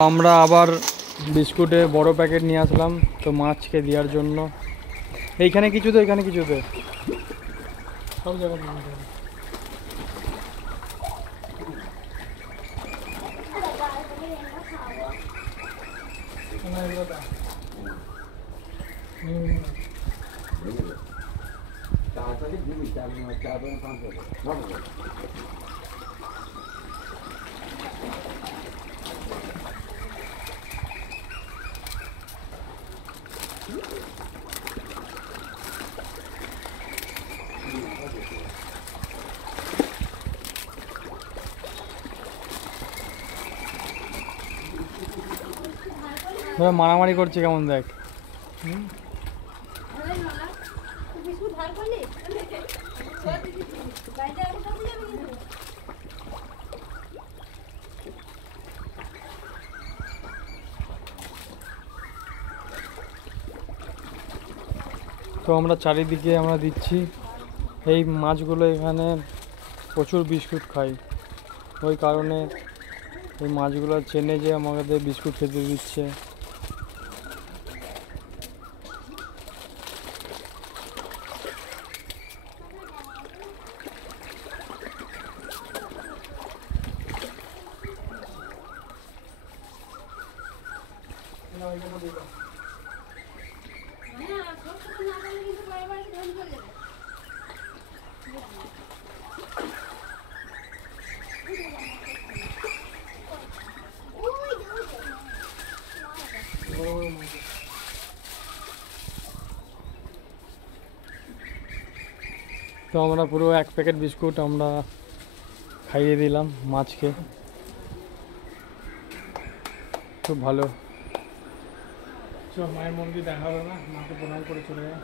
আমরা আবার বিস্কুটে বড় প্যাকেট নিয়ে আসলাম তো মাছকে দেওয়ার জন্য। এইখানে কিছু তো, এখানে কিছু তো, সব জায়গায় মারামারি করছে কেমন দেখ। তো আমরা চারিদিকে আমরা দিচ্ছি এই মাছগুলো। এখানে প্রচুর বিস্কুট খাই, ওই কারণে এই মাছগুলো চেনে যে আমাদের বিস্কুট খেতে দিচ্ছে। তো আমরা পুরো এক প্যাকেট বিস্কুট আমরা খাইয়ে দিলাম মাছকে। খুব ভালো। মায়ের মন্দির দেখা হলো না, মাকে প্রণাম করে চলে যায়।